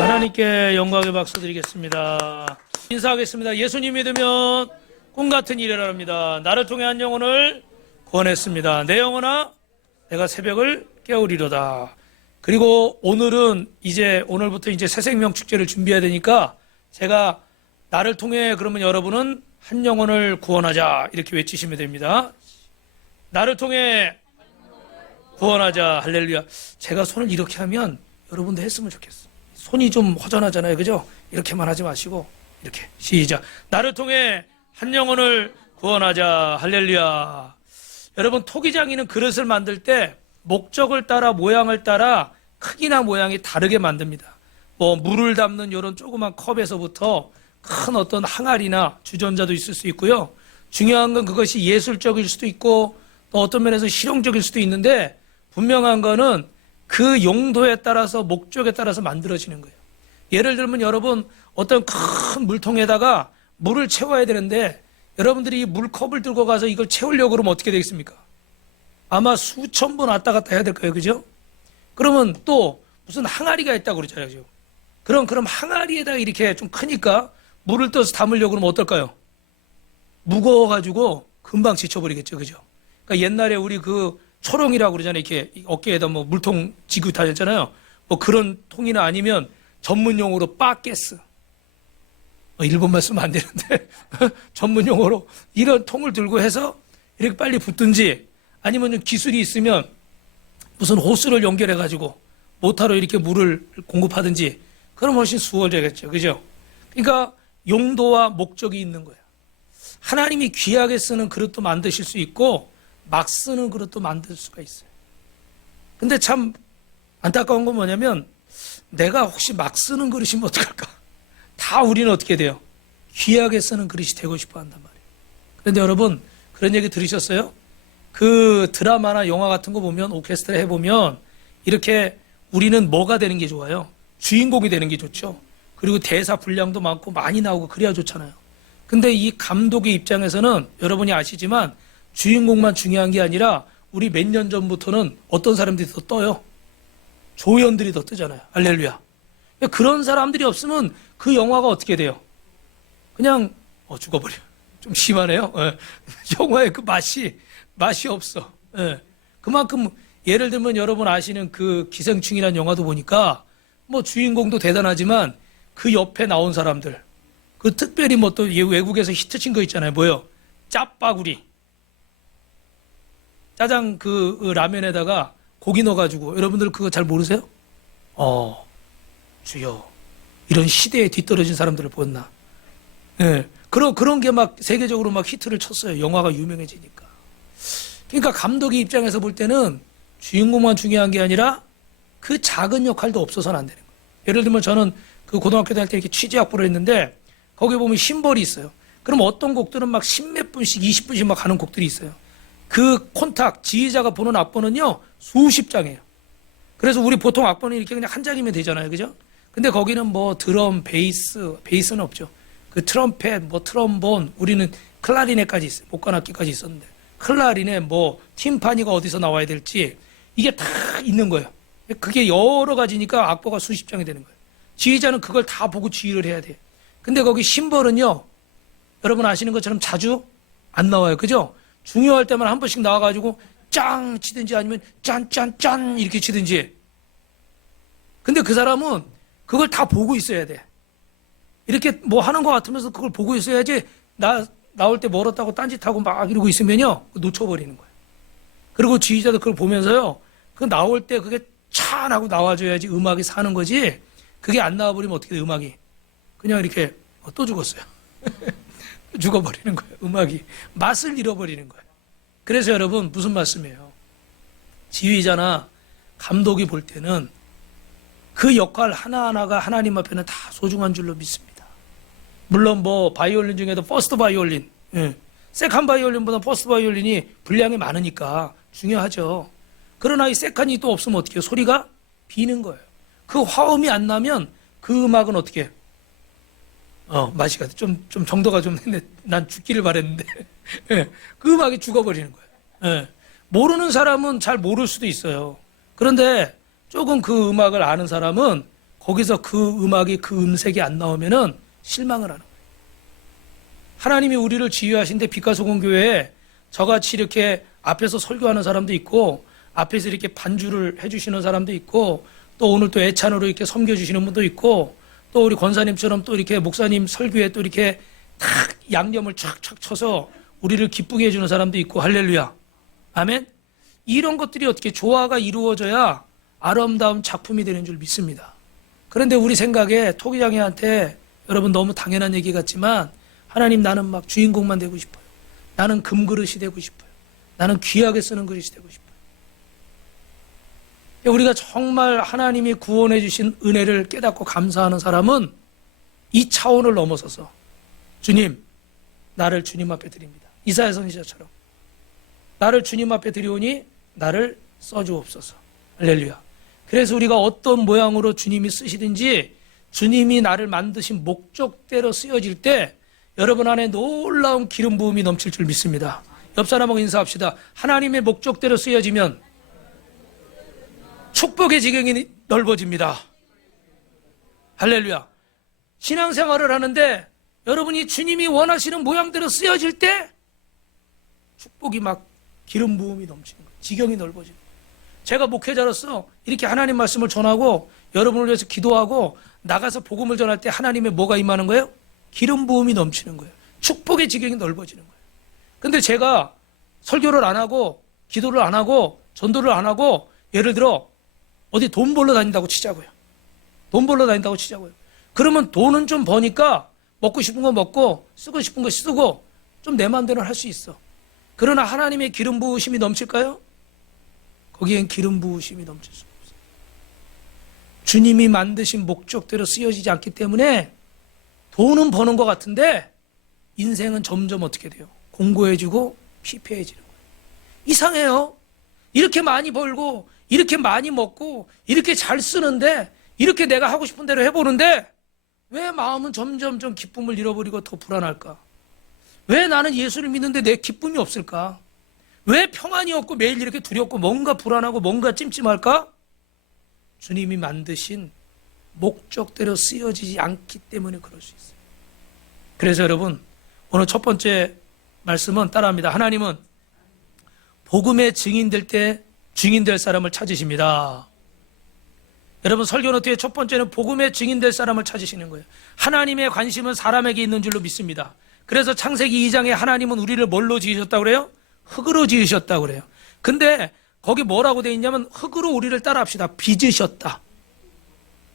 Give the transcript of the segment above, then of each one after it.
하나님께 영광의 박수 드리겠습니다. 인사하겠습니다. 예수님 믿으면 꿈같은 일을 합니다. 나를 통해 한 영혼을 구원했습니다. 내 영혼아 내가 새벽을 깨우리로다. 그리고 오늘부터 이제 새생명 축제를 준비해야 되니까 제가 나를 통해 그러면 여러분은 한 영혼을 구원하자 이렇게 외치시면 됩니다. 나를 통해 구원하자. 할렐루야. 제가 손을 이렇게 하면 여러분도 했으면 좋겠어. 손이 좀 허전하잖아요. 그죠? 이렇게만 하지 마시고 이렇게 시작. 나를 통해 한 영혼을 구원하자. 할렐루야. 여러분, 토기장이는 그릇을 만들 때 목적을 따라 모양을 따라 크기나 모양이 다르게 만듭니다. 물을 담는 이런 조그만 컵에서부터 큰 어떤 항아리나 주전자도 있을 수 있고요. 중요한 건 그것이 예술적일 수도 있고 또 어떤 면에서 실용적일 수도 있는데 분명한 거는 그 용도에 따라서 목적에 따라서 만들어지는 거예요. 예를 들면 여러분 어떤 큰 물통에다가 물을 채워야 되는데 여러분들이 이 물컵을 들고 가서 이걸 채우려고 그러면 어떻게 되겠습니까? 아마 수천 번 왔다 갔다 해야 될 거예요. 그죠? 그러면 또 무슨 항아리가 있다고 그러잖아요. 그럼 항아리에다가 이렇게 좀 크니까 물을 떠서 담으려고 그러면 어떨까요? 무거워가지고 금방 지쳐버리겠죠. 그죠? 그러니까 옛날에 우리 그 초롱이라고 그러잖아요. 이렇게 어깨에다 물통 지고 다녔잖아요. 그런 통이나 아니면 전문용어로 빠게스. 일본말 쓰면 안 되는데 전문용어로 이런 통을 들고 해서 이렇게 빨리 붓든지 아니면 기술이 있으면 무슨 호스를 연결해가지고 모터로 이렇게 물을 공급하든지 그럼 훨씬 수월하겠죠. 그죠? 그러니까 용도와 목적이 있는 거야. 하나님이 귀하게 쓰는 그릇도 만드실 수 있고 막 쓰는 그릇도 만들 수가 있어요. 근데 참 안타까운 건 뭐냐면 내가 혹시 막 쓰는 그릇이면 어떡할까? 다 우리는 어떻게 돼요? 귀하게 쓰는 그릇이 되고 싶어 한단 말이에요. 그런데 여러분 그런 얘기 들으셨어요? 그 드라마나 영화 같은 거 보면 오케스트라 해보면 이렇게 우리는 뭐가 되는 게 좋아요? 주인공이 되는 게 좋죠. 그리고 대사 분량도 많고 많이 나오고 그래야 좋잖아요. 근데 이 감독의 입장에서는 여러분이 아시지만 주인공만 중요한 게 아니라 우리 몇 년 전부터는 어떤 사람들이 더 떠요? 조연들이 더 뜨잖아요. 할렐루야. 그런 사람들이 없으면 그 영화가 어떻게 돼요? 그냥 죽어버려. 좀 심하네요. 영화의 그 맛이 없어. 그만큼 예를 들면 여러분 아시는 그 기생충이라는 영화도 보니까 주인공도 대단하지만 그 옆에 나온 사람들 그 특별히 또 외국에서 히트친 거 있잖아요. 뭐요? 짜파구리. 짜장 그 라면에다가 고기 넣어가지고 여러분들 그거 잘 모르세요? 주여 이런 시대에 뒤떨어진 사람들을 보았나? 그런 게 세계적으로 히트를 쳤어요. 영화가 유명해지니까. 그러니까 감독의 입장에서 볼 때는 주인공만 중요한 게 아니라 그 작은 역할도 없어서는 안 되는 거예요. 예를 들면 저는 그 고등학교 다닐 때 이렇게 취재학부를 했는데 거기 보면 심벌이 있어요. 그럼 어떤 곡들은 십몇 분씩 20분씩 가는 곡들이 있어요. 그 콘탁 지휘자가 보는 악보는요 수십 장이에요. 그래서 우리 보통 악보는 이렇게 그냥 한 장이면 되잖아요. 그죠? 근데 거기는 드럼, 베이스는 없죠. 그 트럼펫, 트럼본, 우리는 클라리넷까지 있어요. 목관악기까지 있었는데 클라리넷, 팀파니가 어디서 나와야 될지 이게 다 있는 거예요. 그게 여러 가지니까 악보가 수십 장이 되는 거예요. 지휘자는 그걸 다 보고 지휘를 해야 돼요. 근데 거기 심벌은요 여러분 아시는 것처럼 자주 안 나와요. 그죠? 중요할 때만 한 번씩 나와가지고 짱 치든지 아니면 짠짠짠 이렇게 치든지. 근데 그 사람은 그걸 다 보고 있어야 돼. 이렇게 하는 것 같으면서 그걸 보고 있어야지 나올 때 멀었다고 딴짓하고 이러고 있으면요 놓쳐버리는 거예요. 그리고 지휘자도 그걸 보면서요 그 나올 때 그게 찬 하고 나와줘야지 음악이 사는 거지. 그게 안 나와버리면 어떻게 돼? 음악이 그냥 이렇게 또 죽었어요. 죽어버리는 거예요. 음악이 맛을 잃어버리는 거예요. 그래서 여러분 무슨 말씀이에요? 지휘자나 감독이 볼 때는 그 역할 하나하나가 하나님 앞에는 다 소중한 줄로 믿습니다. 물론 바이올린 중에도 퍼스트 바이올린, 세컨 바이올린보다 퍼스트 바이올린이 분량이 많으니까 중요하죠. 그러나 이 세컨이 또 없으면 어떻게 해요? 소리가 비는 거예요. 그 화음이 안 나면 그 음악은 어떻게 해요? 맛이 가도 좀 정도가 좀 했네. 난 죽기를 바랬는데. 그 음악이 죽어버리는 거예요. 모르는 사람은 잘 모를 수도 있어요. 그런데 조금 그 음악을 아는 사람은 거기서 그 음악이 그 음색이 안 나오면은 실망을 하는 거예요. 하나님이 우리를 지휘하신데 빛과 소금 교회에 저같이 이렇게 앞에서 설교하는 사람도 있고 앞에서 이렇게 반주를 해주시는 사람도 있고 또 오늘 또 애찬으로 이렇게 섬겨주시는 분도 있고 또 우리 권사님처럼 또 이렇게 목사님 설교에 또 이렇게 탁 양념을 촥촥 쳐서 우리를 기쁘게 해주는 사람도 있고 할렐루야. 아멘. 이런 것들이 어떻게 조화가 이루어져야 아름다운 작품이 되는 줄 믿습니다. 그런데 우리 생각에 토기장애한테 여러분 너무 당연한 얘기 같지만 하나님 나는 막 주인공만 되고 싶어요. 나는 금그릇이 되고 싶어요. 나는 귀하게 쓰는 그릇이 되고 싶어요. 우리가 정말 하나님이 구원해 주신 은혜를 깨닫고 감사하는 사람은 이 차원을 넘어서서 주님, 나를 주님 앞에 드립니다. 이사야 선지자처럼 나를 주님 앞에 드리오니 나를 써주옵소서. 할렐루야. 그래서 우리가 어떤 모양으로 주님이 쓰시든지 주님이 나를 만드신 목적대로 쓰여질 때 여러분 안에 놀라운 기름 부음이 넘칠 줄 믿습니다. 옆 사람하고 인사합시다. 하나님의 목적대로 쓰여지면 축복의 지경이 넓어집니다. 할렐루야. 신앙생활을 하는데 여러분이 주님이 원하시는 모양대로 쓰여질 때 축복이 막 기름 부음이 넘치는 거예요. 지경이 넓어지는 거예요. 제가 목회자로서 이렇게 하나님 말씀을 전하고 여러분을 위해서 기도하고 나가서 복음을 전할 때 하나님의 뭐가 임하는 거예요? 기름 부음이 넘치는 거예요. 축복의 지경이 넓어지는 거예요. 근데 제가 설교를 안 하고 기도를 안 하고 전도를 안 하고 예를 들어 어디 돈 벌러 다닌다고 치자고요. 돈 벌러 다닌다고 치자고요. 그러면 돈은 좀 버니까 먹고 싶은 거 먹고 쓰고 싶은 거 쓰고 좀 내 마음대로 할 수 있어. 그러나 하나님의 기름 부으심이 넘칠까요? 거기엔 기름 부으심이 넘칠 수 없어요. 주님이 만드신 목적대로 쓰여지지 않기 때문에 돈은 버는 것 같은데 인생은 점점 어떻게 돼요? 공고해지고 피폐해지는 거예요. 이상해요. 이렇게 많이 벌고 이렇게 많이 먹고 이렇게 잘 쓰는데 이렇게 내가 하고 싶은 대로 해보는데 왜 마음은 점점 좀 기쁨을 잃어버리고 더 불안할까? 왜 나는 예수를 믿는데 내 기쁨이 없을까? 왜 평안이 없고 매일 이렇게 두렵고 뭔가 불안하고 뭔가 찜찜할까? 주님이 만드신 목적대로 쓰여지지 않기 때문에 그럴 수 있어요. 그래서 여러분 오늘 첫 번째 말씀은 따라합니다. 하나님은 복음의 증인될 때 증인될 사람을 찾으십니다. 여러분 설교 노트의 첫 번째는 복음의 증인될 사람을 찾으시는 거예요. 하나님의 관심은 사람에게 있는 줄로 믿습니다. 그래서 창세기 2장에 하나님은 우리를 뭘로 지으셨다고 그래요? 흙으로 지으셨다고 그래요. 근데 거기 뭐라고 되어 있냐면 흙으로 우리를 따라합시다. 빚으셨다.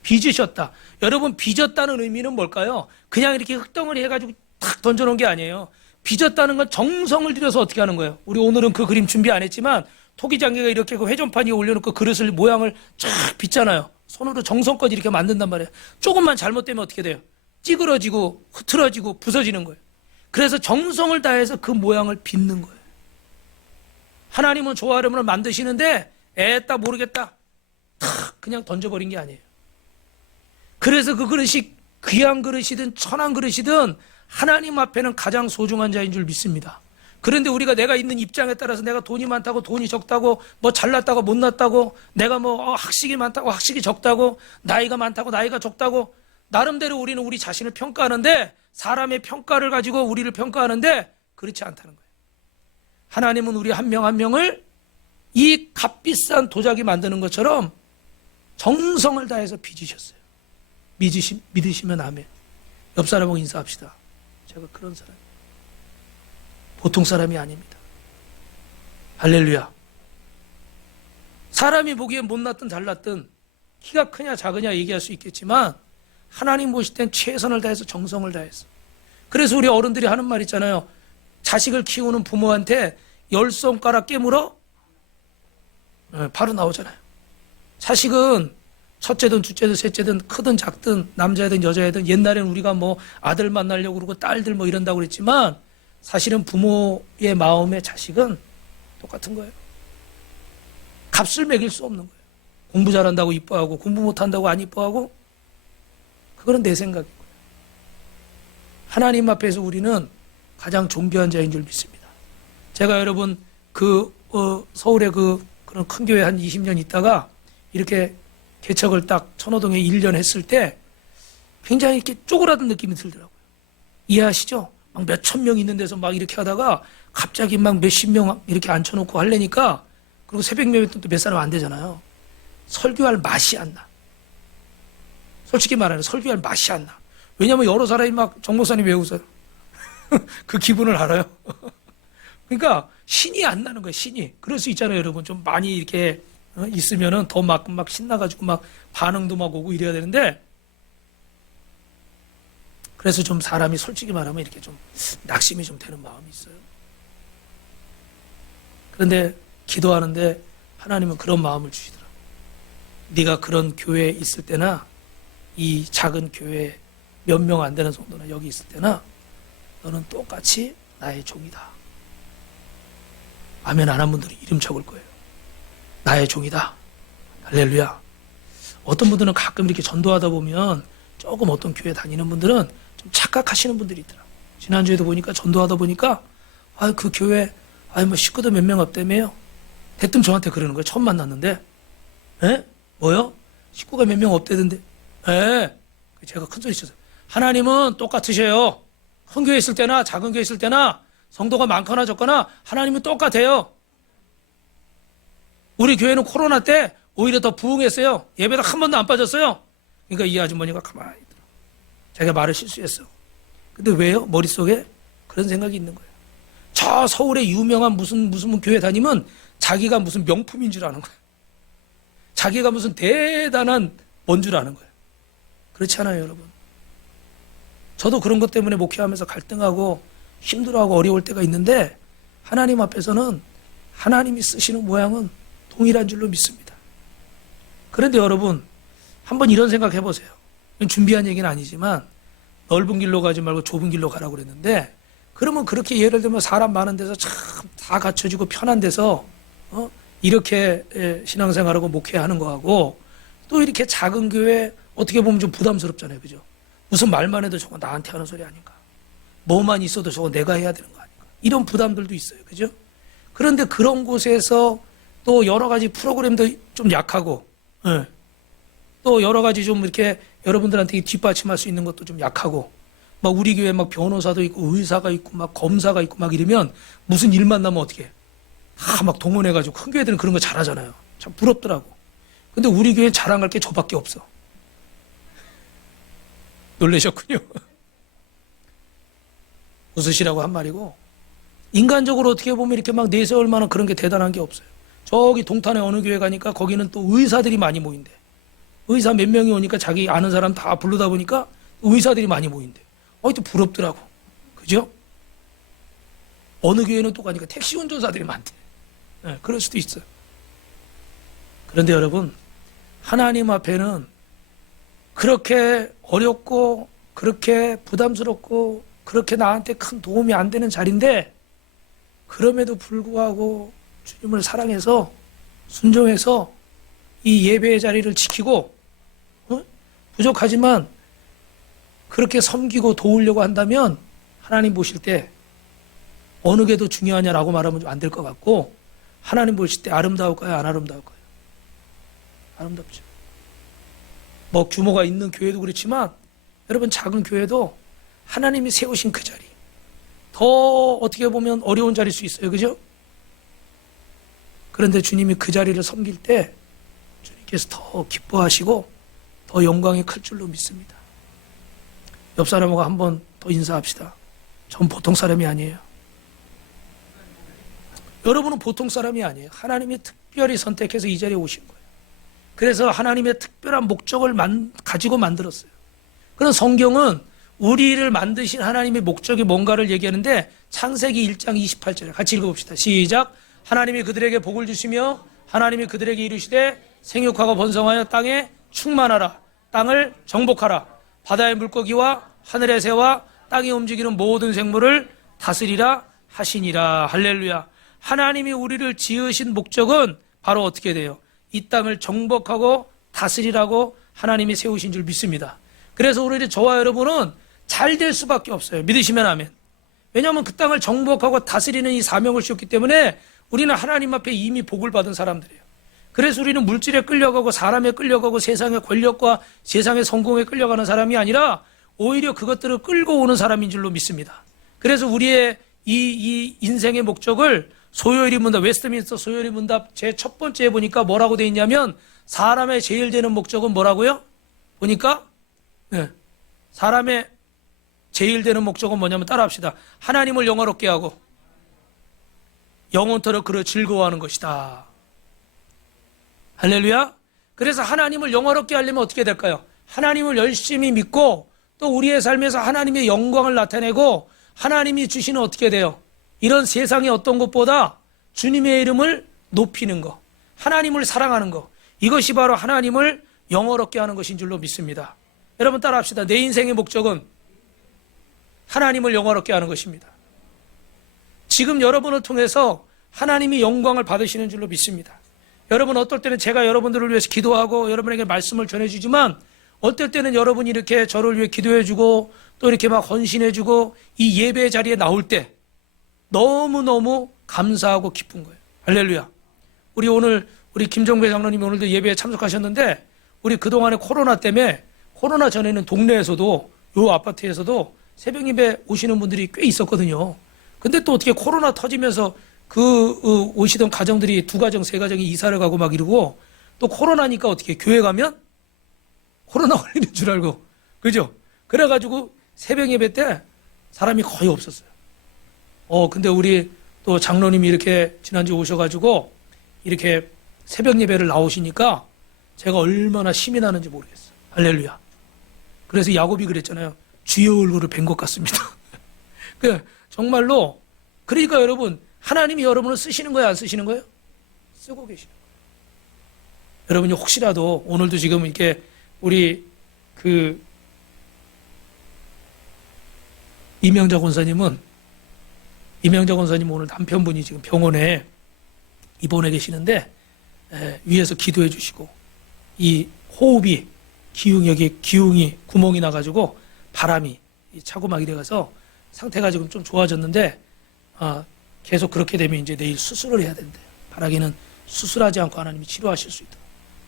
빚으셨다. 여러분 빚었다는 의미는 뭘까요? 그냥 이렇게 흙덩어리 해가지고 탁 던져놓은 게 아니에요. 빚었다는 건 정성을 들여서 어떻게 하는 거예요? 우리 오늘은 그 그림 준비 안 했지만 토기장개가 이렇게 그 회전판 위에 올려놓고 그릇을 모양을 쫙 빚잖아요. 손으로 정성껏 이렇게 만든단 말이에요. 조금만 잘못되면 어떻게 돼요? 찌그러지고 흐트러지고 부서지는 거예요. 그래서 정성을 다해서 그 모양을 빚는 거예요. 하나님은 조화름을 만드시는데 애따 모르겠다 탁 그냥 던져버린 게 아니에요. 그래서 그 그릇이 귀한 그릇이든 천한 그릇이든 하나님 앞에는 가장 소중한 자인 줄 믿습니다. 그런데 우리가 내가 있는 입장에 따라서 내가 돈이 많다고 돈이 적다고 뭐 잘났다고 못났다고 내가 뭐 학식이 많다고 학식이 적다고 나이가 많다고 나이가 적다고 나름대로 우리는 우리 자신을 평가하는데 사람의 평가를 가지고 우리를 평가하는데 그렇지 않다는 거예요. 하나님은 우리 한 명 한 명을 이 값비싼 도자기 만드는 것처럼 정성을 다해서 빚으셨어요. 믿으시면 아멘. 옆 사람하고 인사합시다. 제가 그런 사람이에요. 보통 사람이 아닙니다. 할렐루야. 사람이 보기엔 못났든 잘났든 키가 크냐 작으냐 얘기할 수 있겠지만 하나님 보실 땐 최선을 다해서 정성을 다해서. 그래서 우리 어른들이 하는 말 있잖아요. 자식을 키우는 부모한테 10손가락 깨물어 바로 나오잖아요. 자식은 첫째든 둘째든 셋째든 크든 작든 남자든 여자든 옛날에는 우리가 뭐 아들 만나려고 그러고 딸들 뭐 이런다고 그랬지만 사실은 부모의 마음의 자식은 똑같은 거예요. 값을 매길 수 없는 거예요. 공부 잘한다고 이뻐하고 공부 못한다고 안 이뻐하고 그거는 내 생각이고요. 하나님 앞에서 우리는 가장 존귀한 자인 줄 믿습니다. 제가 여러분 서울에 그런 큰 교회 한 20년 있다가 이렇게 개척을 딱 천호동에 1년 했을 때 굉장히 이렇게 쪼그라든 느낌이 들더라고요. 이해하시죠? 막 몇천 명 있는 데서 막 이렇게 하다가 갑자기 막 몇십 명 이렇게 앉혀놓고 하려니까, 그리고 새벽 예배 또 몇 사람 안 되잖아요. 설교할 맛이 안 나. 솔직히 말하면 설교할 맛이 안 나. 왜냐면 여러 사람이 막 정 목사님 왜 웃어요? 그 기분을 알아요. 그러니까 신이 안 나는 거예요, 신이. 그럴 수 있잖아요, 여러분. 좀 많이 이렇게 있으면은 더 막 신나가지고 막 반응도 막 오고 이래야 되는데, 그래서 좀 사람이 솔직히 말하면 이렇게 좀 낙심이 좀 되는 마음이 있어요. 그런데 기도하는데 하나님은 그런 마음을 주시더라고요. 네가 그런 교회에 있을 때나 이 작은 교회 몇 명 안 되는 성도나 여기 있을 때나 너는 똑같이 나의 종이다. 아멘 안 한 분들은 이름 적을 거예요. 나의 종이다. 할렐루야. 어떤 분들은 가끔 이렇게 전도하다 보면 조금 어떤 교회 다니는 분들은 좀 착각하시는 분들이 있더라고요. 지난주에도 보니까 전도하다 보니까 그 교회 뭐 식구도 몇 명 없다며요. 대뜸 저한테 그러는 거예요. 처음 만났는데. 에? 뭐요? 식구가 몇 명 없대던데. 에? 제가 큰 소리 쳤어요. 하나님은 똑같으셔요. 큰 교회 있을 때나 작은 교회 있을 때나 성도가 많거나 적거나 하나님은 똑같아요. 우리 교회는 코로나 때 오히려 더 부흥했어요. 예배도 한 번도 안 빠졌어요. 그러니까 이 아주머니가 가만히 있더라. 자기가 말을 실수했어. 근데 왜요? 머릿속에 그런 생각이 있는 거예요. 저 서울의 유명한 무슨 교회 다니면 자기가 무슨 명품인 줄 아는 거예요. 자기가 무슨 대단한 뭔 줄 아는 거예요. 그렇지 않아요, 여러분? 저도 그런 것 때문에 목회하면서 갈등하고 힘들어하고 어려울 때가 있는데, 하나님 앞에서는 하나님이 쓰시는 모양은 동일한 줄로 믿습니다. 그런데 여러분, 한번 이런 생각 해보세요. 준비한 얘기는 아니지만 넓은 길로 가지 말고 좁은 길로 가라고 그랬는데, 그러면 그렇게 예를 들면 사람 많은 데서 참 다 갖춰지고 편한 데서 이렇게 신앙생활하고 목회하는 거하고, 또 이렇게 작은 교회 어떻게 보면 좀 부담스럽잖아요, 그죠? 무슨 말만 해도 저거 나한테 하는 소리 아닌가? 뭐만 있어도 저거 내가 해야 되는 거 아닌가? 이런 부담들도 있어요, 그죠? 그런데 그런 곳에서 또 여러 가지 프로그램도 좀 약하고, 또 여러 가지 좀 이렇게 여러분들한테 뒷받침할 수 있는 것도 좀 약하고, 막 우리 교회 막 변호사도 있고 의사가 있고 막 검사가 있고 막 이러면 무슨 일만 나면 어떻게 해? 다 막 동원해가지고 큰 교회들은 그런 거 잘하잖아요. 참 부럽더라고. 근데 우리 교회는 자랑할 게 저밖에 없어. 놀라셨군요. 웃으시라고 한 말이고, 인간적으로 어떻게 보면 이렇게 막 내세울 만한 그런 게 대단한 게 없어요. 저기 동탄에 어느 교회 가니까 거기는 또 의사들이 많이 모인대. 의사 몇 명이 오니까 자기 아는 사람 다 부르다 보니까 의사들이 많이 모인대. 또 부럽더라고. 그죠? 어느 교회는 또 가니까 택시 운전사들이 많대. 그럴 수도 있어요. 그런데 여러분, 하나님 앞에는 그렇게 어렵고 그렇게 부담스럽고 그렇게 나한테 큰 도움이 안 되는 자리인데, 그럼에도 불구하고 주님을 사랑해서 순종해서 이 예배의 자리를 지키고 부족하지만 그렇게 섬기고 도우려고 한다면 하나님 보실 때 어느 게 더 중요하냐라고 말하면 좀 안 될 것 같고, 하나님 보실 때 아름다울까요? 안 아름다울까요? 아름답죠. 뭐 규모가 있는 교회도 그렇지만 여러분 작은 교회도 하나님이 세우신 그 자리, 더 어떻게 보면 어려운 자리일 수 있어요. 그죠? 그런데 주님이 그 자리를 섬길 때 주님께서 더 기뻐하시고 더 영광이 클 줄로 믿습니다. 옆 사람하고 한 번 더 인사합시다. 전 보통 사람이 아니에요. 여러분은 보통 사람이 아니에요. 하나님이 특별히 선택해서 이 자리에 오신 거예요. 그래서 하나님의 특별한 목적을 가지고 만들었어요. 그런 성경은 우리를 만드신 하나님의 목적이 뭔가를 얘기하는데, 창세기 1장 28절에 같이 읽어봅시다. 시작. 하나님이 그들에게 복을 주시며 하나님이 그들에게 이르시되 생육하고 번성하여 땅에 충만하라. 땅을 정복하라. 바다의 물고기와 하늘의 새와 땅에 움직이는 모든 생물을 다스리라 하시니라. 할렐루야. 하나님이 우리를 지으신 목적은 바로 어떻게 돼요? 이 땅을 정복하고 다스리라고 하나님이 세우신 줄 믿습니다. 그래서 우리 저와 여러분은 잘 될 수밖에 없어요. 믿으시면 아멘. 왜냐하면 그 땅을 정복하고 다스리는 이 사명을 주셨기 때문에 우리는 하나님 앞에 이미 복을 받은 사람들이에요. 그래서 우리는 물질에 끌려가고 사람에 끌려가고 세상의 권력과 세상의 성공에 끌려가는 사람이 아니라 오히려 그것들을 끌고 오는 사람인 줄로 믿습니다. 그래서 우리의 이 인생의 목적을 소요리 문답, 웨스트민스터 소요리 문답 제 첫 번째에 보니까 뭐라고 돼 있냐면 사람의 제일 되는 목적은 뭐라고요? 보니까 네. 사람의 제일 되는 목적은 뭐냐면 따라합시다. 하나님을 영화롭게 하고 영원토록 그를 즐거워하는 것이다. 할렐루야. 그래서 하나님을 영화롭게 하려면 어떻게 될까요? 하나님을 열심히 믿고 또 우리의 삶에서 하나님의 영광을 나타내고 하나님이 주시는 어떻게 돼요? 이런 세상의 어떤 것보다 주님의 이름을 높이는 것, 하나님을 사랑하는 것, 이것이 바로 하나님을 영화롭게 하는 것인 줄로 믿습니다. 여러분 따라합시다. 내 인생의 목적은 하나님을 영화롭게 하는 것입니다. 지금 여러분을 통해서 하나님이 영광을 받으시는 줄로 믿습니다. 여러분 어떨 때는 제가 여러분들을 위해서 기도하고 여러분에게 말씀을 전해주지만 어떨 때는 여러분이 이렇게 저를 위해 기도해주고 또 이렇게 막 헌신해주고 이 예배 자리에 나올 때 너무너무 감사하고 기쁜 거예요. 할렐루야. 우리 김정배 장로님이 오늘도 예배에 참석하셨는데 우리 그동안에 코로나 때문에 코로나 전에는 동네에서도 요 아파트에서도 새벽 예배 오시는 분들이 꽤 있었거든요. 근데 또 어떻게 코로나 터지면서 오시던 가정들이 2가정, 3가정이 이사를 가고 막 이러고 또 코로나니까 어떻게 교회 가면 코로나 걸리는 줄 알고 그죠? 그래가지고 새벽 예배 때 사람이 거의 없었어요. 근데 우리 또 장로님이 이렇게 지난주에 오셔가지고 이렇게 새벽 예배를 나오시니까 제가 얼마나 힘이 나는지 모르겠어요. 할렐루야. 그래서 야곱이 그랬잖아요. 주의 얼굴을 뵌 것 같습니다. 정말로 그러니까 여러분 하나님이 여러분을 쓰시는 거예요, 안 쓰시는 거예요? 쓰고 계시는 거예요. 여러분이 혹시라도 오늘도 지금 이렇게 우리 이명자 권사님은 오늘 남편분이 지금 병원에 입원해 계시는데 위에서 기도해 주시고 이 호흡이 기웅이 구멍이 나가지고 바람이 차고막이 돼가서 상태가 지금 좀 좋아졌는데 계속 그렇게 되면 이제 내일 수술을 해야 된대요. 바라기는 수술하지 않고 하나님이 치료하실 수 있도록.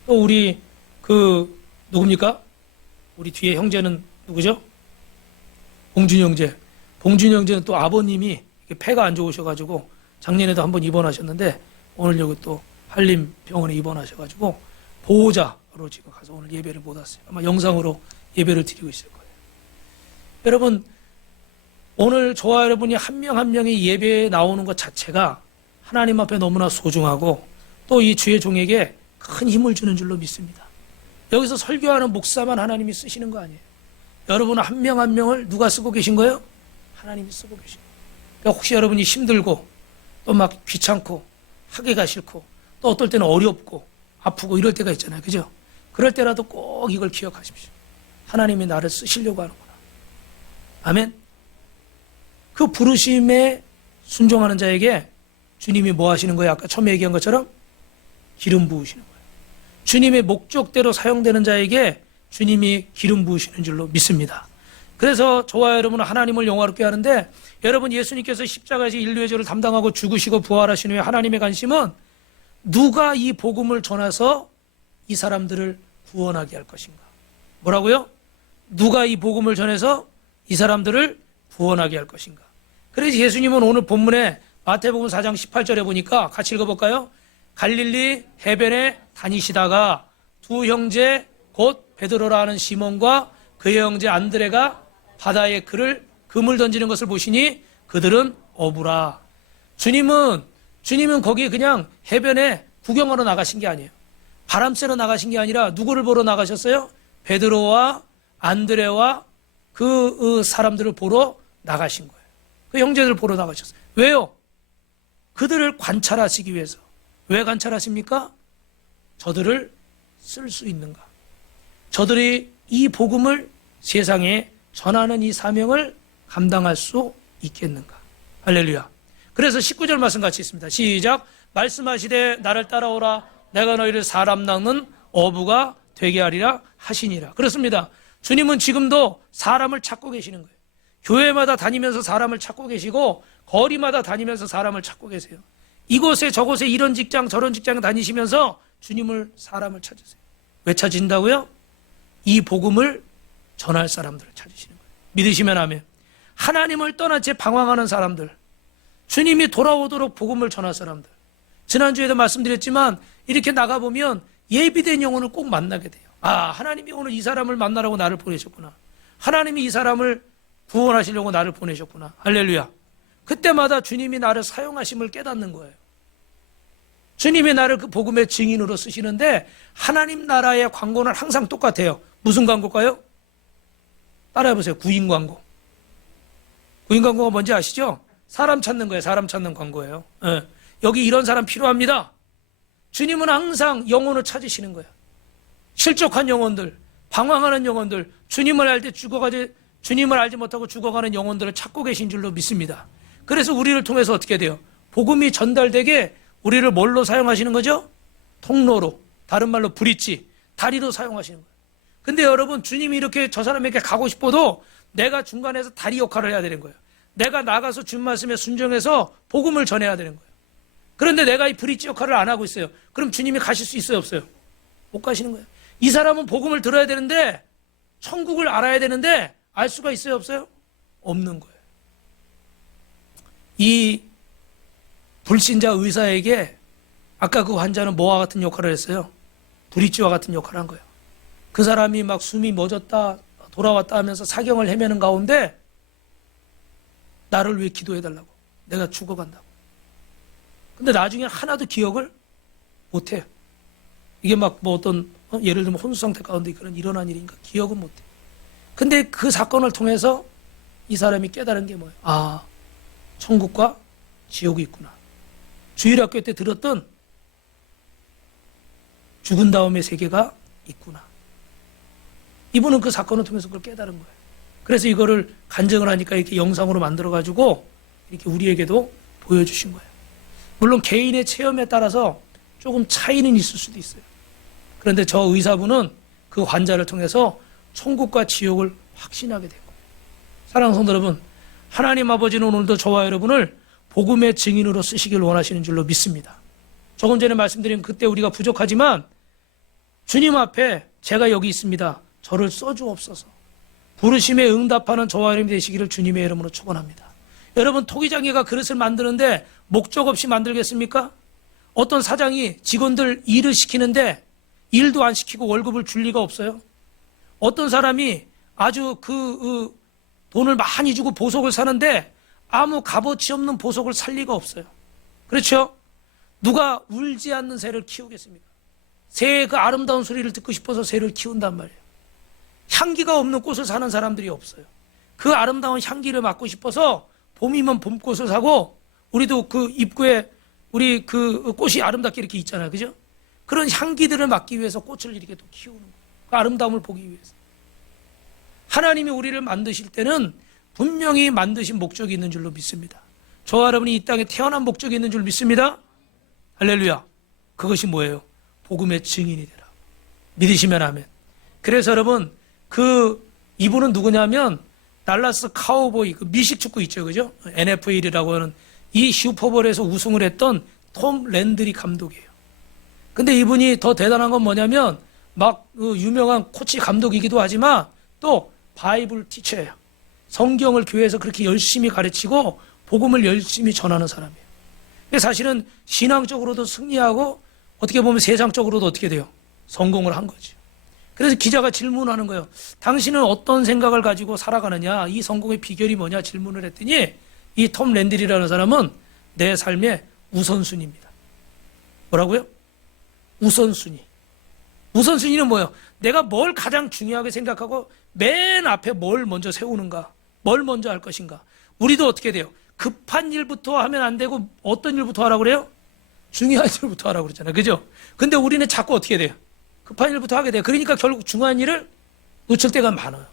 또 우리 누굽니까? 우리 뒤에 형제는 누구죠? 봉준이 형제. 봉준이 형제는 또 아버님이 폐가 안 좋으셔가지고 작년에도 한번 입원하셨는데 오늘 여기 또 한림병원에 입원하셔가지고 보호자로 지금 가서 오늘 예배를 못 왔어요. 아마 영상으로 예배를 드리고 있을 거예요. 여러분 오늘 저와 여러분이 한 명 한 명이 예배에 나오는 것 자체가 하나님 앞에 너무나 소중하고 또 이 주의 종에게 큰 힘을 주는 줄로 믿습니다. 여기서 설교하는 목사만 하나님이 쓰시는 거 아니에요. 여러분 한 명 한 명을 누가 쓰고 계신 거예요? 하나님이 쓰고 계신 거예요. 그러니까 혹시 여러분이 힘들고 또 막 귀찮고 하기가 싫고 또 어떨 때는 어렵고 아프고 이럴 때가 있잖아요. 그죠? 그럴 때라도 꼭 이걸 기억하십시오. 하나님이 나를 쓰시려고 하는구나. 아멘. 그 부르심에 순종하는 자에게 주님이 뭐 하시는 거예요? 아까 처음에 얘기한 것처럼 기름 부으시는 거예요. 주님의 목적대로 사용되는 자에게 주님이 기름 부으시는 줄로 믿습니다. 그래서 저와 여러분은 하나님을 영화롭게 하는데 여러분 예수님께서 십자가에서 인류의 죄를 담당하고 죽으시고 부활하신 후에 하나님의 관심은 누가 이 복음을 전해서 이 사람들을 구원하게 할 것인가. 뭐라고요? 누가 이 복음을 전해서 이 사람들을 구원하게 할 것인가. 그래서 예수님은 오늘 본문에 마태복음 4장 18절에 보니까 같이 읽어볼까요? 갈릴리 해변에 다니시다가 두 형제 곧 베드로라 하는 시몬과 그의 형제 안드레가 바다에 금을 던지는 것을 보시니 그들은 어부라. 주님은 거기 그냥 해변에 구경하러 나가신 게 아니에요. 바람 쐬러 나가신 게 아니라 누구를 보러 나가셨어요? 베드로와 안드레와 그 사람들을 보러 나가신 거예요. 그 형제들을 보러 나가셨어요. 왜요? 그들을 관찰하시기 위해서. 왜 관찰하십니까? 저들을 쓸 수 있는가? 저들이 이 복음을 세상에 전하는 이 사명을 감당할 수 있겠는가? 할렐루야. 그래서 19절 말씀 같이 있습니다. 시작. 말씀하시되 나를 따라오라. 내가 너희를 사람 낚는 어부가 되게 하리라 하시니라. 그렇습니다. 주님은 지금도 사람을 찾고 계시는 거예요. 교회마다 다니면서 사람을 찾고 계시고 거리마다 다니면서 사람을 찾고 계세요. 이곳에 저곳에 이런 직장 저런 직장 다니시면서 주님을 사람을 찾으세요. 왜 찾으신다고요? 이 복음을 전할 사람들을 찾으시는 거예요. 믿으시면 아멘. 하나님을 떠난 채 방황하는 사람들, 주님이 돌아오도록 복음을 전할 사람들. 지난주에도 말씀드렸지만 이렇게 나가보면 예비된 영혼을 꼭 만나게 돼요. 아, 하나님이 오늘 이 사람을 만나라고 나를 보내셨구나. 하나님이 이 사람을 구원하시려고 나를 보내셨구나. 할렐루야. 그때마다 주님이 나를 사용하심을 깨닫는 거예요. 주님이 나를 그 복음의 증인으로 쓰시는데 하나님 나라의 광고는 항상 똑같아요. 무슨 광고일까요? 따라해보세요. 구인 광고. 구인 광고가 뭔지 아시죠? 사람 찾는 거예요. 사람 찾는 광고예요. 예. 여기 이런 사람 필요합니다. 주님은 항상 영혼을 찾으시는 거예요. 실족한 영혼들, 방황하는 영혼들, 주님을 알지 못하고 죽어가는 영혼들을 찾고 계신 줄로 믿습니다. 그래서 우리를 통해서 어떻게 돼요? 복음이 전달되게 우리를 뭘로 사용하시는 거죠? 통로로, 다른 말로 브릿지, 다리로 사용하시는 거예요. 근데 여러분, 주님이 이렇게 저 사람에게 가고 싶어도 내가 중간에서 다리 역할을 해야 되는 거예요. 내가 나가서 주님 말씀에 순종해서 복음을 전해야 되는 거예요. 그런데 내가 이 브릿지 역할을 안 하고 있어요. 그럼 주님이 가실 수 있어요, 없어요? 못 가시는 거예요. 이 사람은 복음을 들어야 되는데, 천국을 알아야 되는데 알 수가 있어요, 없어요? 없는 거예요. 이 불신자 의사에게 아까 그 환자는 뭐와 같은 역할을 했어요? 브릿지와 같은 역할을 한 거예요. 그 사람이 막 숨이 멎었다 돌아왔다 하면서 사경을 헤매는 가운데 나를 위해 기도해달라고. 내가 죽어간다고. 근데 나중에 하나도 기억을 못해요. 이게 막 뭐 어떤 예를 들면 혼수 상태 가운데 그런 일어난 일인가 기억은 못해. 근데 그 사건을 통해서 이 사람이 깨달은 게 뭐예요? 아, 천국과 지옥이 있구나. 주일학교 때 들었던 죽은 다음의 세계가 있구나. 이분은 그 사건을 통해서 그걸 깨달은 거예요. 그래서 이거를 간증을 하니까 이렇게 영상으로 만들어가지고 이렇게 우리에게도 보여주신 거예요. 물론 개인의 체험에 따라서 조금 차이는 있을 수도 있어요. 그런데 저 의사분은 그 환자를 통해서 천국과 지옥을 확신하게 됐고, 사랑하는 성도 여러분, 하나님 아버지는 오늘도 저와 여러분을 복음의 증인으로 쓰시길 원하시는 줄로 믿습니다. 조금 전에 말씀드린 그때 우리가 부족하지만 주님 앞에 제가 여기 있습니다. 저를 써주옵소서. 부르심에 응답하는 저와 여러분이 되시기를 주님의 이름으로 축원합니다. 여러분, 토기장애가 그릇을 만드는데 목적 없이 만들겠습니까? 어떤 사장이 직원들 일을 시키는데 일도 안 시키고 월급을 줄 리가 없어요. 어떤 사람이 아주 돈을 많이 주고 보석을 사는데 아무 값어치 없는 보석을 살 리가 없어요. 그렇죠? 누가 울지 않는 새를 키우겠습니까? 새의 그 아름다운 소리를 듣고 싶어서 새를 키운단 말이에요. 향기가 없는 꽃을 사는 사람들이 없어요. 그 아름다운 향기를 맡고 싶어서 봄이면 봄꽃을 사고, 우리도 그 입구에 우리 그 꽃이 아름답게 이렇게 있잖아요. 그죠? 그런 향기들을 맡기 위해서 꽃을 이렇게 또 키우는 거예요. 그 아름다움을 보기 위해서. 하나님이 우리를 만드실 때는 분명히 만드신 목적이 있는 줄로 믿습니다. 저와 여러분이 이 땅에 태어난 목적이 있는 줄 믿습니다. 할렐루야. 그것이 뭐예요? 복음의 증인이 되라. 믿으시면 아멘. 그래서 여러분, 이분은 누구냐면 달라스 카우보이, 그 미식 축구 있죠, 그죠? NFL이라고 하는 이 슈퍼볼에서 우승을 했던 톰 랜드리 감독이에요. 근데 이분이 더 대단한 건 뭐냐면 막 유명한 코치 감독이기도 하지만 또 바이블 티처예요. 성경을 교회에서 그렇게 열심히 가르치고 복음을 열심히 전하는 사람이에요. 사실은 신앙적으로도 승리하고 어떻게 보면 세상적으로도 어떻게 돼요? 성공을 한 거죠. 그래서 기자가 질문하는 거예요. 당신은 어떤 생각을 가지고 살아가느냐? 이 성공의 비결이 뭐냐? 질문을 했더니 이 톰 랜들이라는 사람은 내 삶의 우선순위입니다. 뭐라고요? 우선순위. 우선순위는 뭐예요? 내가 뭘 가장 중요하게 생각하고 맨 앞에 뭘 먼저 세우는가? 뭘 먼저 할 것인가? 우리도 어떻게 돼요? 급한 일부터 하면 안 되고 어떤 일부터 하라고 그래요? 중요한 일부터 하라고 그러잖아요. 그죠? 근데 우리는 자꾸 어떻게 돼요? 급한 일부터 하게 돼요. 그러니까 결국 중요한 일을 놓칠 때가 많아요.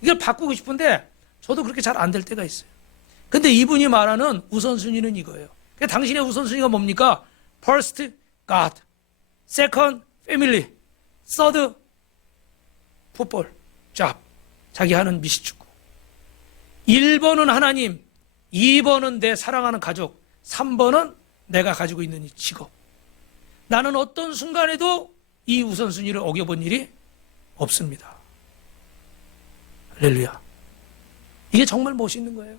이걸 바꾸고 싶은데 저도 그렇게 잘 안 될 때가 있어요. 근데 이분이 말하는 우선순위는 이거예요. 그러니까 당신의 우선순위가 뭡니까? First, God. Second, Family. Third, Football. Job. 자기 하는 미식축구. 1번은 하나님, 2번은 내 사랑하는 가족, 3번은 내가 가지고 있는 이 직업. 나는 어떤 순간에도 이 우선순위를 어겨본 일이 없습니다. 할렐루야. 이게 정말 멋있는 거예요.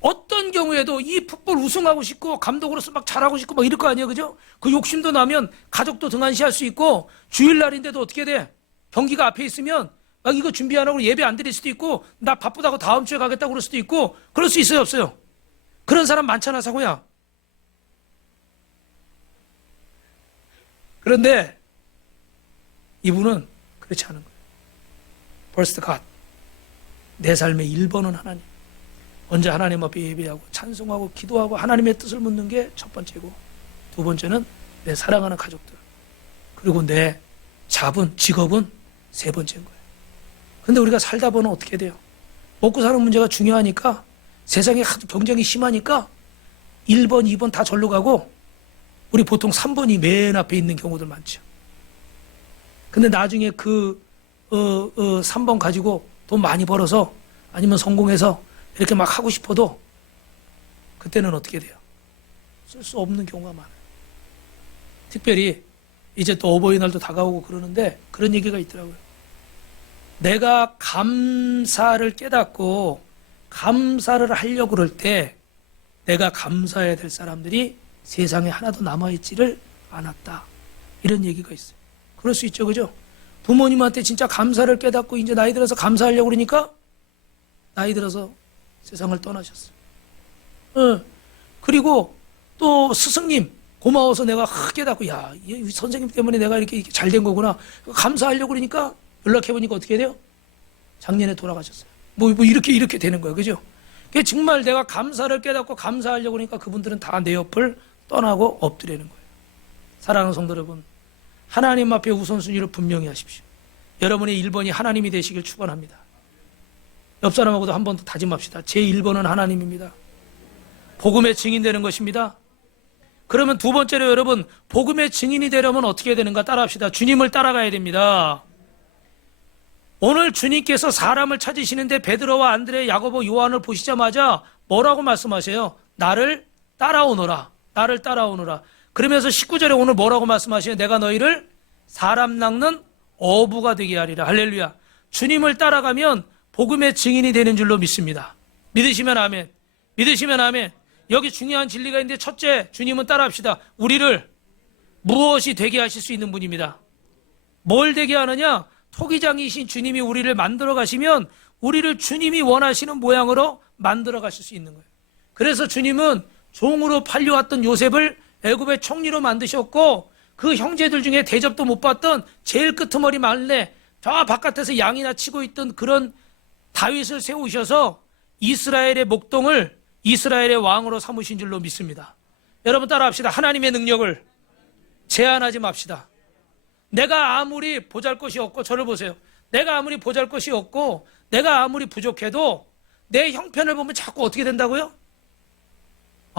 어떤 경우에도 이 풋볼 우승하고 싶고 감독으로서 막 잘하고 싶고 막 이럴 거 아니에요, 그죠? 그 욕심도 나면 가족도 등한시할 수 있고 주일날인데도 어떻게 돼? 경기가 앞에 있으면 막 이거 준비 안 하고 예배 안 드릴 수도 있고 나 바쁘다고 다음 주에 가겠다고 그럴 수도 있고 그럴 수 있어요, 없어요? 그런 사람 많잖아, 사고야. 그런데 이분은 그렇지 않은 거예요. First God. 내 삶의 1번은 하나님. 언제 하나님 앞에 예배하고 찬송하고 기도하고 하나님의 뜻을 묻는 게 첫 번째고, 두 번째는 내 사랑하는 가족들, 그리고 내 자본, 직업은 세 번째인 거예요. 근데 우리가 살다 보면 어떻게 돼요? 먹고 사는 문제가 중요하니까, 세상에 하도 경쟁이 심하니까 1번, 2번 다 절로 가고 우리 보통 3번이 맨 앞에 있는 경우들 많죠. 근데 나중에 그 3번 가지고 돈 많이 벌어서 아니면 성공해서 이렇게 막 하고 싶어도 그때는 어떻게 돼요? 쓸 수 없는 경우가 많아요. 특별히 이제 또 어버이날도 다가오고 그러는데 그런 얘기가 있더라고요. 내가 감사를 깨닫고 감사를 하려고 그럴 때 내가 감사해야 될 사람들이 세상에 하나도 남아있지를 않았다. 이런 얘기가 있어요. 그럴 수 있죠, 그죠? 부모님한테 진짜 감사를 깨닫고 이제 나이 들어서 감사하려고 그러니까 나이 들어서 세상을 떠나셨어요. 그리고 또 스승님 고마워서 내가 깨닫고 야, 이 선생님 때문에 내가 이렇게 잘 된 거구나. 감사하려고 그러니까 연락해보니까 어떻게 돼요? 작년에 돌아가셨어요. 뭐 이렇게 되는 거예요, 그죠? 정말 내가 감사를 깨닫고 감사하려고 하니까 그분들은 다 내 옆을 떠나고 엎드리는 거예요. 사랑하는 성도 여러분, 하나님 앞에 우선순위를 분명히 하십시오. 여러분의 1번이 하나님이 되시길 축원합니다. 옆 사람하고도 한 번 더 다짐합시다. 제 1번은 하나님입니다. 복음의 증인되는 것입니다. 그러면 두 번째로 여러분, 복음의 증인이 되려면 어떻게 되는가 따라합시다. 주님을 따라가야 됩니다. 오늘 주님께서 사람을 찾으시는데 베드로와 안드레, 야고보, 요한을 보시자마자 뭐라고 말씀하세요? 나를 따라오너라. 나를 따라오너라. 그러면서 19절에 오늘 뭐라고 말씀하시요? 내가 너희를 사람 낚는 어부가 되게 하리라. 할렐루야. 주님을 따라가면 복음의 증인이 되는 줄로 믿습니다. 믿으시면 아멘. 믿으시면 아멘. 여기 중요한 진리가 있는데 첫째, 주님은 따라합시다. 우리를 무엇이 되게 하실 수 있는 분입니다. 뭘 되게 하느냐? 토기장이신 주님이 우리를 만들어 가시면 우리를 주님이 원하시는 모양으로 만들어 가실 수 있는 거예요. 그래서 주님은 종으로 팔려왔던 요셉을 애굽의 총리로 만드셨고 그 형제들 중에 대접도 못 받던 제일 끄트머리 말레 저 바깥에서 양이나 치고 있던 그런 다윗을 세우셔서 이스라엘의 목동을 이스라엘의 왕으로 삼으신 줄로 믿습니다. 여러분 따라합시다. 하나님의 능력을 제한하지 맙시다. 내가 아무리 보잘것이 없고, 저를 보세요. 내가 아무리 보잘것이 없고 내가 아무리 부족해도 내 형편을 보면 자꾸 어떻게 된다고요?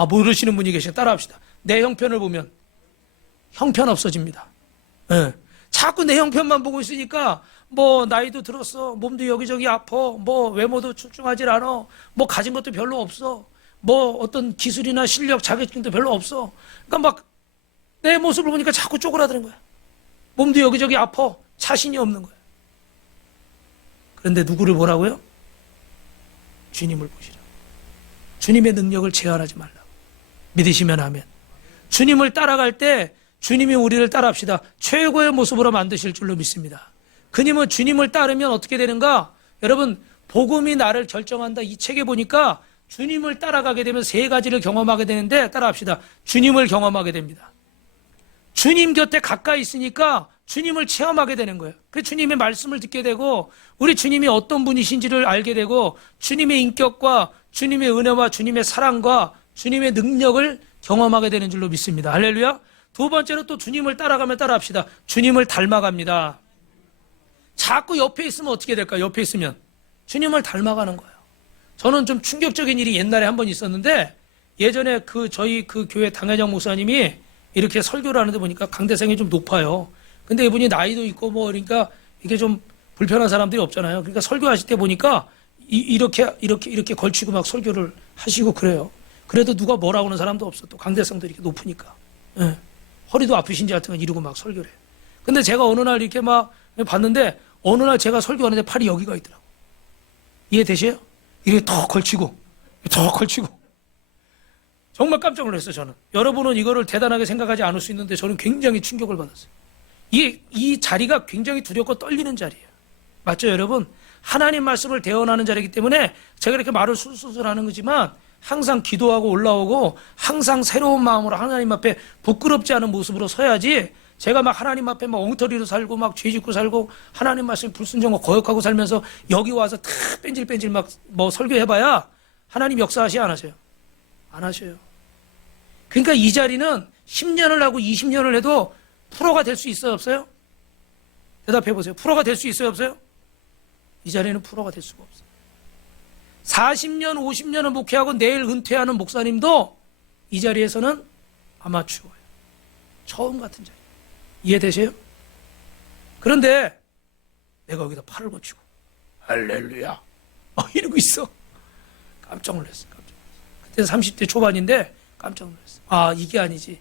모르시는 분이 계시네. 따라합시다. 내 형편을 보면 형편 없어집니다. 네. 자꾸 내 형편만 보고 있으니까 뭐 나이도 들었어, 몸도 여기저기 아파, 뭐 외모도 출중하질 않아, 뭐 가진 것도 별로 없어, 뭐 어떤 기술이나 실력, 자격증도 별로 없어. 그러니까 막 내 모습을 보니까 자꾸 쪼그라드는 거야. 몸도 여기저기 아파, 자신이 없는 거야. 그런데 누구를 보라고요? 주님을 보시라. 주님의 능력을 제한하지 말라고. 믿으시면 아멘. 주님을 따라갈 때 주님이 우리를 따라합시다. 최고의 모습으로 만드실 줄로 믿습니다. 그님은 주님을 따르면 어떻게 되는가? 여러분, 복음이 나를 결정한다 이 책에 보니까 주님을 따라가게 되면 세 가지를 경험하게 되는데 따라합시다. 주님을 경험하게 됩니다. 주님 곁에 가까이 있으니까 주님을 체험하게 되는 거예요. 그래서 주님의 말씀을 듣게 되고 우리 주님이 어떤 분이신지를 알게 되고 주님의 인격과 주님의 은혜와 주님의 사랑과 주님의 능력을 경험하게 되는 줄로 믿습니다. 할렐루야. 두 번째로 또 주님을 따라가면 따라합시다. 주님을 닮아갑니다. 자꾸 옆에 있으면 어떻게 될까요? 옆에 있으면 주님을 닮아가는 거예요. 저는 좀 충격적인 일이 옛날에 한 번 있었는데 예전에 저희 교회 당회장 목사님이 이렇게 설교를 하는데 보니까 강대상이 좀 높아요. 근데 이분이 나이도 있고 뭐 그러니까 이게 좀 불편한 사람들이 없잖아요. 그러니까 설교하실 때 보니까 이렇게 걸치고 막 설교를 하시고 그래요. 그래도 누가 뭐라고 하는 사람도 없어. 또 강대성도 이렇게 높으니까. 예. 허리도 아프신지 하여튼 이러고 막 설교를 해요. 근데 제가 어느 날 이렇게 막 봤는데 어느 날 제가 설교하는데 팔이 여기가 있더라고. 이해되세요? 이렇게 턱 걸치고 정말 깜짝 놀랐어요. 저는. 여러분은 이거를 대단하게 생각하지 않을 수 있는데 저는 굉장히 충격을 받았어요. 이 자리가 굉장히 두렵고 떨리는 자리예요. 맞죠, 여러분? 하나님 말씀을 대언하는 자리이기 때문에 제가 이렇게 말을 술술 하는 거지만 항상 기도하고 올라오고 항상 새로운 마음으로 하나님 앞에 부끄럽지 않은 모습으로 서야지, 제가 막 하나님 앞에 막 엉터리로 살고 막 죄 짓고 살고 하나님 말씀 불순종하고 거역하고 살면서 여기 와서 탁 뺀질뺀질 막 뭐 설교해봐야 하나님 역사하시 안 하세요? 안 하셔요. 그러니까 이 자리는 10년을 하고 20년을 해도 프로가 될 수 있어요, 없어요? 대답해 보세요. 프로가 될 수 있어요, 없어요? 이 자리는 프로가 될 수가 없어요. 40년, 50년을 목회하고 내일 은퇴하는 목사님도 이 자리에서는 아마추어예요. 처음 같은 자리. 이해되세요? 그런데 내가 여기다 팔을 거치고 할렐루야 이러고 있어. 깜짝 놀랐어. 그때 30대 초반인데 깜짝 놀랐어. 아, 이게 아니지.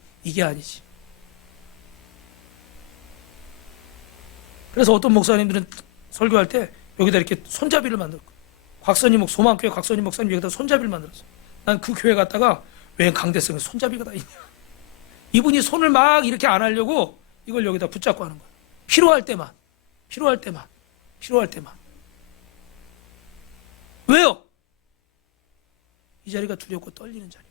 그래서 어떤 목사님들은 설교할 때 여기다 이렇게 손잡이를 만들고, 곽선임 소망교회 곽선임 목사님 여기다 손잡이를 만들었어. 난 그 교회 갔다가 왜 강대성에 손잡이가 다 있냐. 이분이 손을 막 이렇게 안 하려고 이걸 여기다 붙잡고 하는 거야. 필요할 때만. 왜요? 이 자리가 두렵고 떨리는 자리.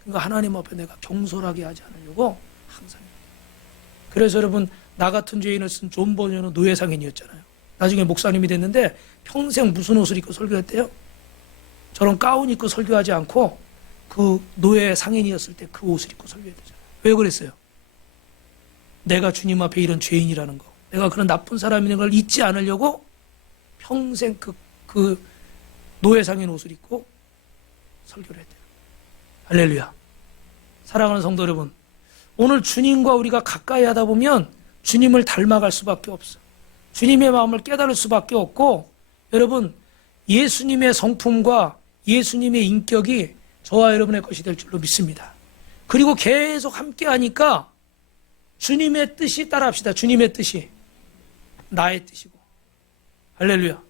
그러니까 하나님 앞에 내가 경솔하게 하지 않으려고 항상. 그래서 여러분, 나 같은 죄인을 쓴 존 버녀는 노예상인이었잖아요. 나중에 목사님이 됐는데 평생 무슨 옷을 입고 설교했대요? 저런 가운 입고 설교하지 않고 그 노예 상인이었을 때 그 옷을 입고 설교했대요. 왜 그랬어요? 내가 주님 앞에 이런 죄인이라는 거, 내가 그런 나쁜 사람이라는 걸 잊지 않으려고 평생 그 노예 상인 옷을 입고 설교를 했대요. 할렐루야. 사랑하는 성도 여러분, 오늘 주님과 우리가 가까이 하다 보면 주님을 닮아갈 수밖에 없어. 주님의 마음을 깨달을 수밖에 없고, 여러분, 예수님의 성품과 예수님의 인격이 저와 여러분의 것이 될 줄로 믿습니다. 그리고 계속 함께 하니까 주님의 뜻이 따라합시다. 주님의 뜻이 나의 뜻이고. 할렐루야.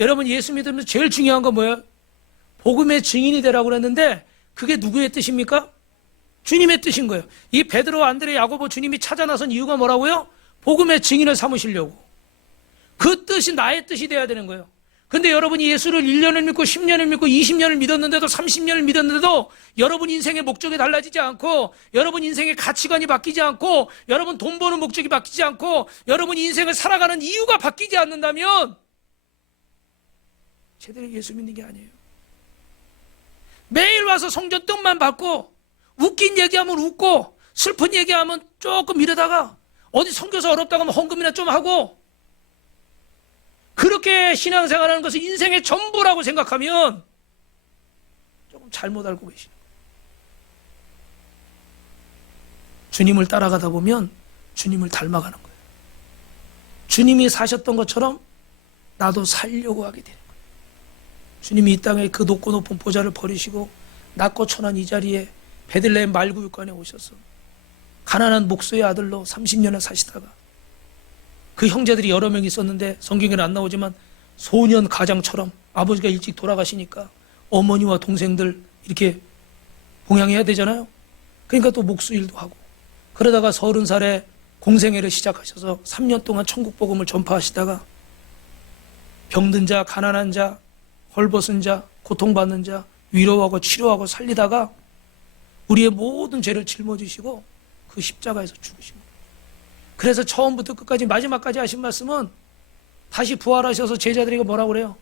여러분, 예수 믿으면서 제일 중요한 건 뭐예요? 복음의 증인이 되라고 그랬는데 그게 누구의 뜻입니까? 주님의 뜻인 거예요. 이 베드로, 안드레, 야고보 주님이 찾아 나선 이유가 뭐라고요? 복음의 증인을 삼으시려고. 그 뜻이 나의 뜻이 돼야 되는 거예요. 근데 여러분이 예수를 1년을 믿고 10년을 믿고 20년을 믿었는데도 30년을 믿었는데도 여러분 인생의 목적이 달라지지 않고, 여러분 인생의 가치관이 바뀌지 않고, 여러분 돈 버는 목적이 바뀌지 않고, 여러분 인생을 살아가는 이유가 바뀌지 않는다면 제대로 예수 믿는 게 아니에요. 매일 와서 성전 뜻만 받고 웃긴 얘기하면 웃고 슬픈 얘기하면 조금 이러다가 어디 선교사 어렵다고 하면 헌금이나 좀 하고, 그렇게 신앙생활하는 것을 인생의 전부라고 생각하면 조금 잘못 알고 계시는 거예요. 주님을 따라가다 보면 주님을 닮아가는 거예요. 주님이 사셨던 것처럼 나도 살려고 하게 되는 거예요. 주님이 이 땅에 그 높고 높은 보좌를 버리시고 낮고 천한 이 자리에 베들레헴 말구육관에 오셔서 가난한 목수의 아들로 30년을 사시다가, 그 형제들이 여러 명 있었는데 성경에는 안 나오지만 소년 가장처럼 아버지가 일찍 돌아가시니까 어머니와 동생들 이렇게 봉양해야 되잖아요. 그러니까 또 목수 일도 하고, 그러다가 30살에 공생애를 시작하셔서 3년 동안 천국 복음을 전파하시다가 병든 자, 가난한 자, 헐벗은 자, 고통받는 자 위로하고 치료하고 살리다가 우리의 모든 죄를 짊어지시고 그 십자가에서 죽으신 거예요. 그래서 처음부터 끝까지 마지막까지 하신 말씀은 다시 부활하셔서 제자들에게 뭐라고 그래요?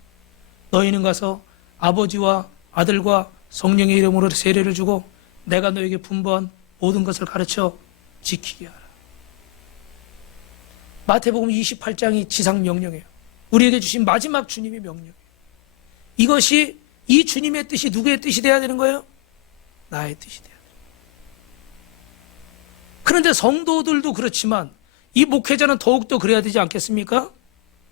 너희는 가서 아버지와 아들과 성령의 이름으로 세례를 주고 내가 너에게 분부한 모든 것을 가르쳐 지키게 하라. 마태복음 28장이 지상명령이에요. 우리에게 주신 마지막 주님의 명령이에요. 이것이, 이 주님의 뜻이 누구의 뜻이 돼야 되는 거예요? 나의 뜻이 돼야 돼요. 그런데 성도들도 그렇지만 이 목회자는 더욱더 그래야 되지 않겠습니까?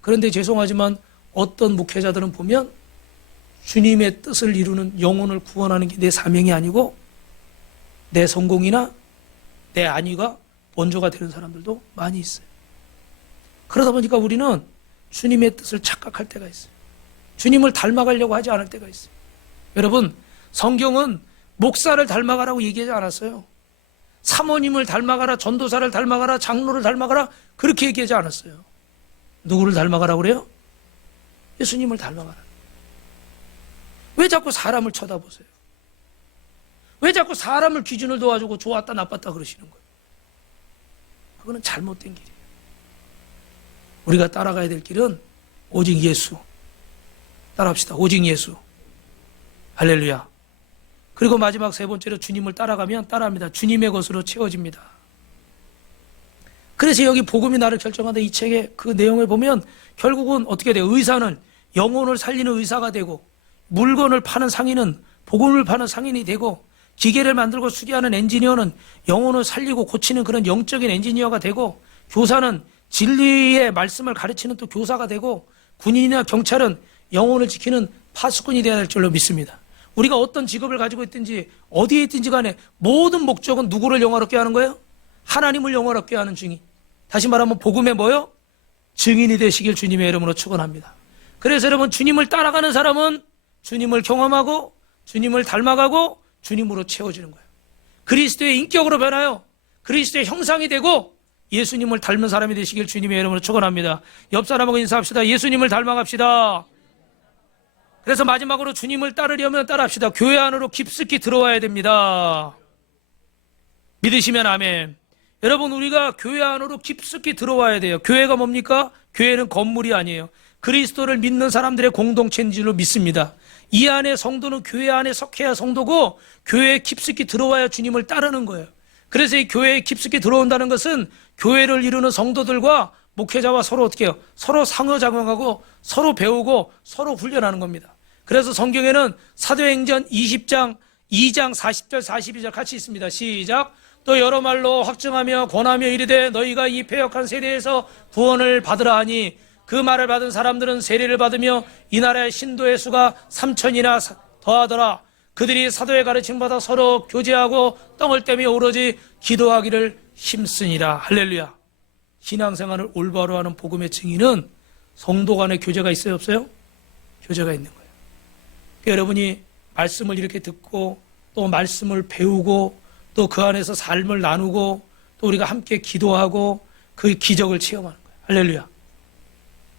그런데 죄송하지만 어떤 목회자들은 보면 주님의 뜻을 이루는 영혼을 구원하는 게 내 사명이 아니고 내 성공이나 내 안위가 원조가 되는 사람들도 많이 있어요. 그러다 보니까 우리는 주님의 뜻을 착각할 때가 있어요. 주님을 닮아가려고 하지 않을 때가 있어요. 여러분, 성경은 목사를 닮아가라고 얘기하지 않았어요. 사모님을 닮아가라, 전도사를 닮아가라, 장로를 닮아가라, 그렇게 얘기하지 않았어요. 누구를 닮아가라고 그래요? 예수님을 닮아가라. 왜 자꾸 사람을 쳐다보세요? 왜 자꾸 사람을 기준을 도와주고 좋았다 나빴다 그러시는 거예요? 그거는 잘못된 길이에요. 우리가 따라가야 될 길은 오직 예수. 따라합시다. 오직 예수. 할렐루야. 그리고 마지막 세 번째로 주님을 따라가면 따라합니다. 주님의 것으로 채워집니다. 그래서 여기 복음이 나를 결정한다 이 책의 그 내용을 보면 결국은 어떻게 돼요? 의사는 영혼을 살리는 의사가 되고, 물건을 파는 상인은 복음을 파는 상인이 되고, 기계를 만들고 수리하는 엔지니어는 영혼을 살리고 고치는 그런 영적인 엔지니어가 되고, 교사는 진리의 말씀을 가르치는 또 교사가 되고, 군인이나 경찰은 영혼을 지키는 파수꾼이 되어야 될 줄로 믿습니다. 우리가 어떤 직업을 가지고 있든지 어디에 있든지 간에 모든 목적은 누구를 영화롭게 하는 거예요? 하나님을 영화롭게 하는 증인. 다시 말하면 복음의 뭐요? 증인이 되시길 주님의 이름으로 축원합니다. 그래서 여러분, 주님을 따라가는 사람은 주님을 경험하고 주님을 닮아가고 주님으로 채워지는 거예요. 그리스도의 인격으로 변하여 그리스도의 형상이 되고 예수님을 닮은 사람이 되시길 주님의 이름으로 축원합니다. 옆 사람하고 인사합시다. 예수님을 닮아갑시다. 그래서 마지막으로 주님을 따르려면 따라합시다. 교회 안으로 깊숙이 들어와야 됩니다. 믿으시면 아멘. 여러분, 우리가 교회 안으로 깊숙이 들어와야 돼요. 교회가 뭡니까? 교회는 건물이 아니에요. 그리스도를 믿는 사람들의 공동체인 줄로 믿습니다. 이 안에 성도는 교회 안에 속해야 성도고, 교회에 깊숙이 들어와야 주님을 따르는 거예요. 그래서 이 교회에 깊숙이 들어온다는 것은 교회를 이루는 성도들과 목회자와 서로 어떻게 해요? 서로 상호작용하고 서로 배우고 서로 훈련하는 겁니다. 그래서 성경에는 사도행전 20장 2장 40절 42절 같이 있습니다. 시작. 또 여러 말로 확증하며 권하며 이르되 너희가 이 패역한 세대에서 구원을 받으라 하니, 그 말을 받은 사람들은 세례를 받으며 이 나라의 신도의 수가 3,000이나 더하더라. 그들이 사도의 가르침 받아 서로 교제하고 떡을 떼며 오로지 기도하기를 힘쓰니라. 할렐루야. 신앙생활을 올바로 하는 복음의 증인은 성도 간의 교제가 있어요, 없어요? 교제가 있는 거예요. 그러니까 여러분이 말씀을 이렇게 듣고 또 말씀을 배우고 또 그 안에서 삶을 나누고 또 우리가 함께 기도하고 그 기적을 체험하는 거예요. 할렐루야.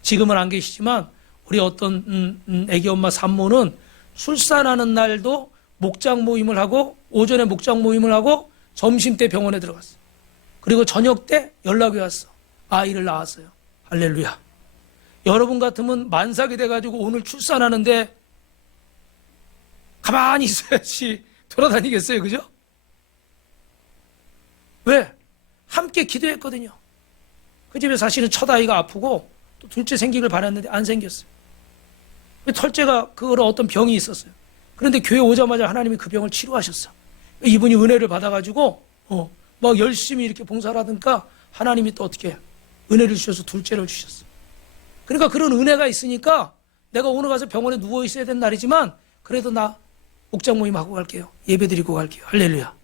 지금은 안 계시지만 우리 어떤 애기 엄마 산모는 출산하는 날도 목장 모임을 하고, 오전에 목장 모임을 하고 점심 때 병원에 들어갔어. 그리고 저녁 때 연락이 왔어. 아이를 낳았어요. 할렐루야. 여러분 같으면 만삭이 돼가지고 오늘 출산하는데 가만히 있어야지 돌아다니겠어요, 그죠? 왜? 함께 기도했거든요. 그 집에 사실은 첫 아이가 아프고 또 둘째 생기길 바랐는데 안 생겼어요. 첫째가 그거로 어떤 병이 있었어요. 그런데 교회 오자마자 하나님이 그 병을 치료하셨어. 이분이 은혜를 받아가지고 막 열심히 이렇게 봉사를 하니까 하나님이 또 어떻게 은혜를 주셔서 둘째를 주셨어. 그러니까 그런 은혜가 있으니까 내가 오늘 가서 병원에 누워 있어야 되는 날이지만 그래도 나 목장 모임 하고 갈게요. 예배 드리고 갈게요. 할렐루야.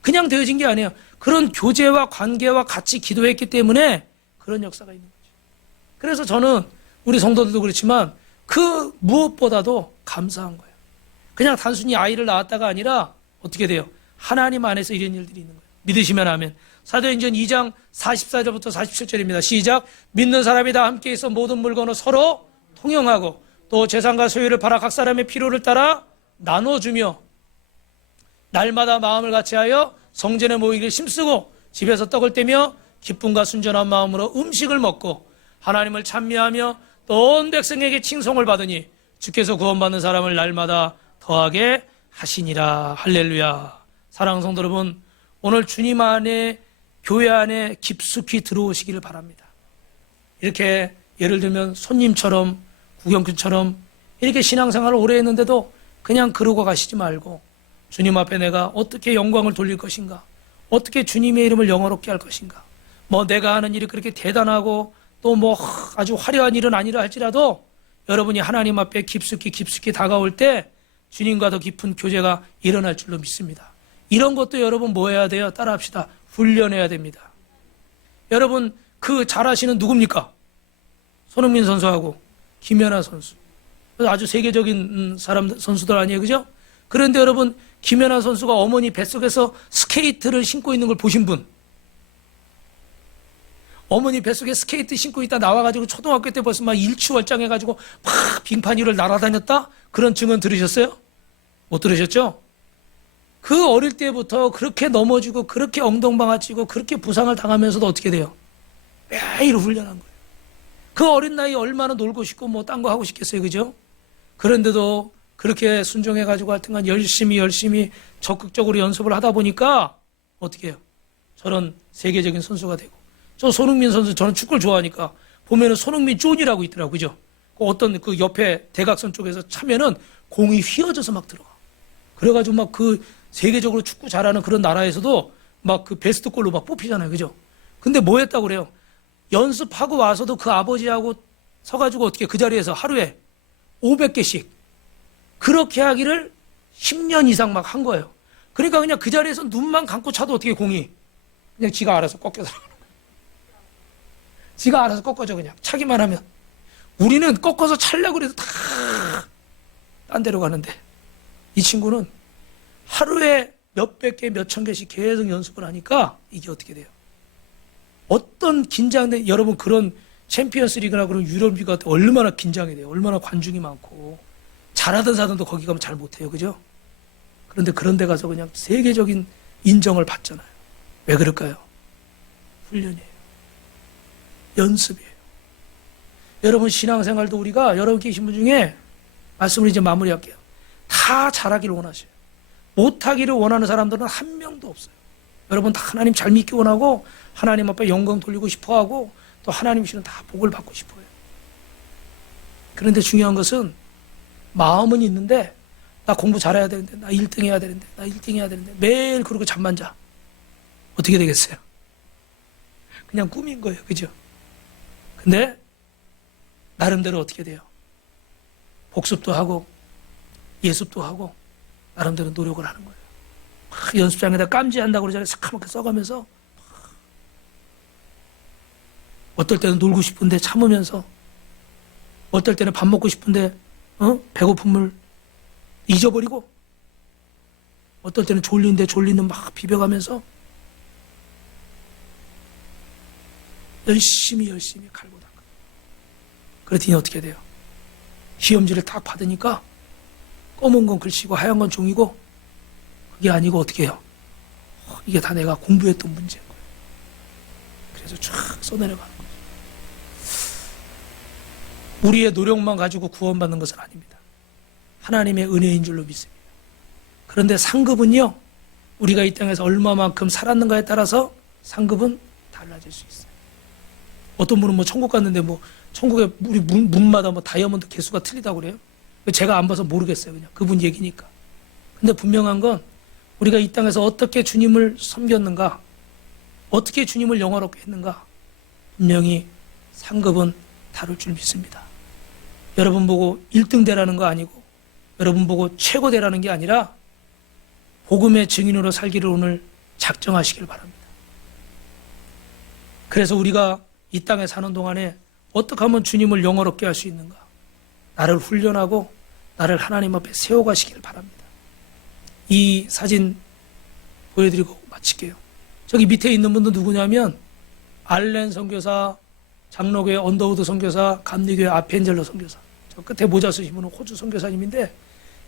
그냥 되어진 게 아니에요. 그런 교제와 관계와 같이 기도했기 때문에 그런 역사가 있는 거죠. 그래서 저는 우리 성도들도 그렇지만 그 무엇보다도 감사한 거예요. 그냥 단순히 아이를 낳았다가 아니라 어떻게 돼요? 하나님 안에서 이런 일들이 있는 거예요. 믿으시면 아멘. 사도행전 2장 44절부터 47절입니다. 시작. 믿는 사람이 다 함께 있어 모든 물건을 서로 통용하고 또 재산과 소유를 팔아 각 사람의 필요를 따라 나눠주며 날마다 마음을 같이하여 성전에 모이기를 힘쓰고 집에서 떡을 떼며 기쁨과 순전한 마음으로 음식을 먹고 하나님을 찬미하며 또 온 백성에게 칭송을 받으니 주께서 구원받는 사람을 날마다 더하게 하시니라. 할렐루야. 사랑하는 성도 여러분, 오늘 주님 안에 교회 안에 깊숙이 들어오시기를 바랍니다. 이렇게 예를 들면 손님처럼 구경꾼처럼 이렇게 신앙생활을 오래 했는데도 그냥 그러고 가시지 말고 주님 앞에 내가 어떻게 영광을 돌릴 것인가, 어떻게 주님의 이름을 영화롭게 할 것인가, 뭐 내가 하는 일이 그렇게 대단하고 또 뭐 아주 화려한 일은 아니라 할지라도 여러분이 하나님 앞에 깊숙이 다가올 때 주님과 더 깊은 교제가 일어날 줄로 믿습니다. 이런 것도 여러분 뭐 해야 돼요? 따라합시다. 훈련해야 됩니다. 여러분 그 잘하시는 누굽니까? 손흥민 선수하고 김연아 선수. 아주 세계적인 선수들 아니에요, 그죠? 그런데 여러분 김연아 선수가 어머니 뱃속에서 스케이트를 신고 있는 걸 보신 분, 어머니 뱃속에 스케이트 신고 있다 나와가지고 초등학교 때 벌써 막 일취월장해가지고 막 빙판 위를 날아다녔다? 그런 증언 들으셨어요? 못 들으셨죠? 그 어릴 때부터 그렇게 넘어지고 그렇게 엉덩방아치고 그렇게 부상을 당하면서도 어떻게 돼요? 매일 훈련한 거예요. 그 어린 나이에 얼마나 놀고 싶고 뭐 딴 거 하고 싶겠어요, 그죠? 그런데도 그렇게 순종해가지고 하여튼간 열심히 적극적으로 연습을 하다 보니까 어떻게 해요? 저런 세계적인 선수가 되고. 저 손흥민 선수, 저는 축구를 좋아하니까 보면은 손흥민 존이라고 있더라고요, 그죠? 어떤 그 옆에 대각선 쪽에서 차면은 공이 휘어져서 막 들어가. 그래가지고 막 그 세계적으로 축구 잘하는 그런 나라에서도 막 그 베스트 골로 막 뽑히잖아요, 그죠? 근데 뭐 했다고 그래요? 연습하고 와서도 그 아버지하고 서가지고 어떻게 그 자리에서 하루에 500개씩 그렇게 하기를 10년 이상 막 한 거예요. 그러니까 그냥 그 자리에서 눈만 감고 차도 어떻게 공이 그냥 지가 알아서 꺾여서 지가 알아서 꺾어져. 그냥 차기만 하면. 우리는 꺾어서 차려고 해도 다 딴 데로 가는데 이 친구는 하루에 몇백 개, 몇천 개씩 계속 연습을 하니까 이게 어떻게 돼요? 어떤 긴장된, 여러분 그런 챔피언스 리그나 그런 유럽 리그 같은 얼마나 긴장이 돼요. 얼마나 관중이 많고 잘하던 사람도 거기 가면 잘 못해요, 그죠? 그런데 그런 데 가서 그냥 세계적인 인정을 받잖아요. 왜 그럴까요? 훈련이에요. 연습이에요. 여러분 신앙생활도 우리가 여러분 계신 분 중에 말씀을 이제 마무리할게요. 다 잘하기를 원하셔요. 못하기를 원하는 사람들은 한 명도 없어요. 여러분 다 하나님 잘 믿기 원하고 하나님 앞에 영광 돌리고 싶어하고 또 하나님 주시는 다 복을 받고 싶어요. 그런데 중요한 것은 마음은 있는데 나 공부 잘해야 되는데 나 1등 해야 되는데 나 1등 해야 되는데 매일 그러고 잠만 자. 어떻게 되겠어요? 그냥 꿈인 거예요. 그죠? 근데 나름대로 어떻게 돼요? 복습도 하고 예습도 하고 나름대로 노력을 하는 거예요. 막 연습장에다 깜지한다고 그러잖아요. 새카맣게 써가면서 어떨 때는 놀고 싶은데 참으면서 어떨 때는 밥 먹고 싶은데 배고픔을 잊어버리고 어떨 때는 졸린데 졸리는 막 비벼가면서 열심히 갈고 닦아. 그랬더니 어떻게 돼요? 시험지를 딱 받으니까 검은 건 글씨고 하얀 건 종이고 그게 아니고 어떻게 해요? 이게 다 내가 공부했던 문제인 거예요. 그래서 쫙 써내려가는 거예요. 우리의 노력만 가지고 구원받는 것은 아닙니다. 하나님의 은혜인 줄로 믿습니다. 그런데 상급은요, 우리가 이 땅에서 얼마만큼 살았는가에 따라서 상급은 달라질 수 있어요. 어떤 분은 뭐 천국 갔는데 뭐 천국에 우리 문마다 뭐 다이아몬드 개수가 틀리다고 그래요. 제가 안 봐서 모르겠어요. 그냥 그분 얘기니까. 근데 분명한 건 우리가 이 땅에서 어떻게 주님을 섬겼는가, 어떻게 주님을 영화롭게 했는가, 분명히 상급은 다를 줄 믿습니다. 여러분 보고 1등 되라는 거 아니고 여러분 보고 최고 되라는 게 아니라 복음의 증인으로 살기를 오늘 작정하시길 바랍니다. 그래서 우리가 이 땅에 사는 동안에 어떻게 하면 주님을 영화롭게 할 수 있는가, 나를 훈련하고 나를 하나님 앞에 세워가시길 바랍니다. 이 사진 보여드리고 마칠게요. 저기 밑에 있는 분도 누구냐면 알렌 선교사, 장로교회 언더우드 선교사, 감리교회 아펜젤러 선교사, 저 끝에 모자 쓰신 분은 호주 선교사님인데,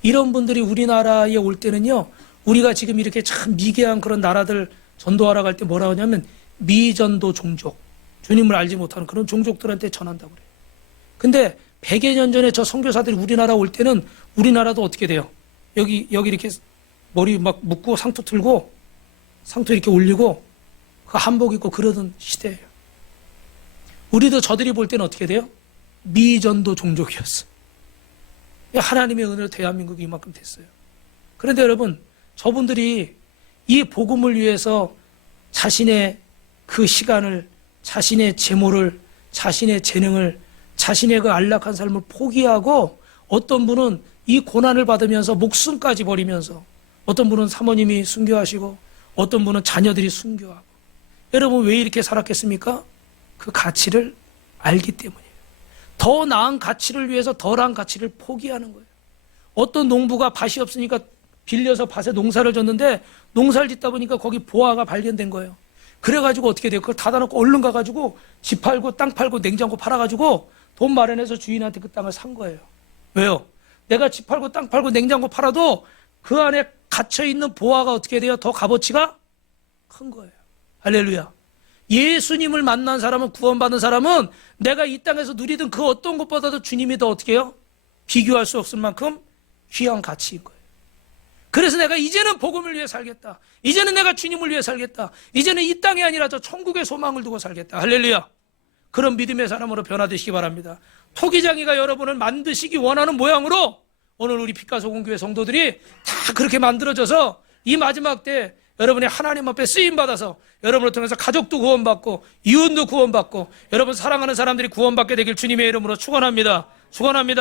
이런 분들이 우리나라에 올 때는요, 우리가 지금 이렇게 참 미개한 그런 나라들 전도하러 갈 때 뭐라고 하냐면 미전도 종족, 주님을 알지 못하는 그런 종족들한테 전한다고 그래요. 근데 100여 년 전에 저 선교사들이 우리나라 올 때는 우리나라도 어떻게 돼요? 여기 이렇게 머리 막 묶고 상투 틀고 상투 이렇게 올리고 그 한복 입고 그러던 시대예요. 우리도 저들이 볼 때는 어떻게 돼요? 미전도 종족이었어. 하나님의 은혜로 대한민국이 이만큼 됐어요. 그런데 여러분, 저분들이 이 복음을 위해서 자신의 그 시간을, 자신의 재물을, 자신의 재능을, 자신의 그 안락한 삶을 포기하고 어떤 분은 이 고난을 받으면서 목숨까지 버리면서 어떤 분은 사모님이 순교하시고 어떤 분은 자녀들이 순교하고 여러분 왜 이렇게 살았겠습니까? 그 가치를 알기 때문이에요. 더 나은 가치를 위해서 덜한 가치를 포기하는 거예요. 어떤 농부가 밭이 없으니까 빌려서 밭에 농사를 졌는데 농사를 짓다 보니까 거기 보화가 발견된 거예요. 그래가지고 어떻게 돼요? 그걸 닫아놓고 얼른 가가지고 집 팔고 땅 팔고 냉장고 팔아가지고 돈 마련해서 주인한테 그 땅을 산 거예요. 왜요? 내가 집 팔고 땅 팔고 냉장고 팔아도 그 안에 갇혀있는 보화가 어떻게 돼요? 더 값어치가 큰 거예요. 할렐루야. 예수님을 만난 사람은, 구원받은 사람은 내가 이 땅에서 누리던 그 어떤 것보다도 주님이 더 어떻게 해요? 비교할 수 없을 만큼 귀한 가치인 거예요. 그래서 내가 이제는 복음을 위해 살겠다. 이제는 내가 주님을 위해 살겠다. 이제는 이 땅이 아니라 저 천국의 소망을 두고 살겠다. 할렐루야. 그런 믿음의 사람으로 변화되시기 바랍니다. 토기장이가 여러분을 만드시기 원하는 모양으로 오늘 우리 빛가소금교회 성도들이 다 그렇게 만들어져서 이 마지막 때 여러분의 하나님 앞에 쓰임받아서 여러분을 통해서 가족도 구원받고 이웃도 구원받고 여러분 사랑하는 사람들이 구원받게 되길 주님의 이름으로 축원합니다. 축원합니다.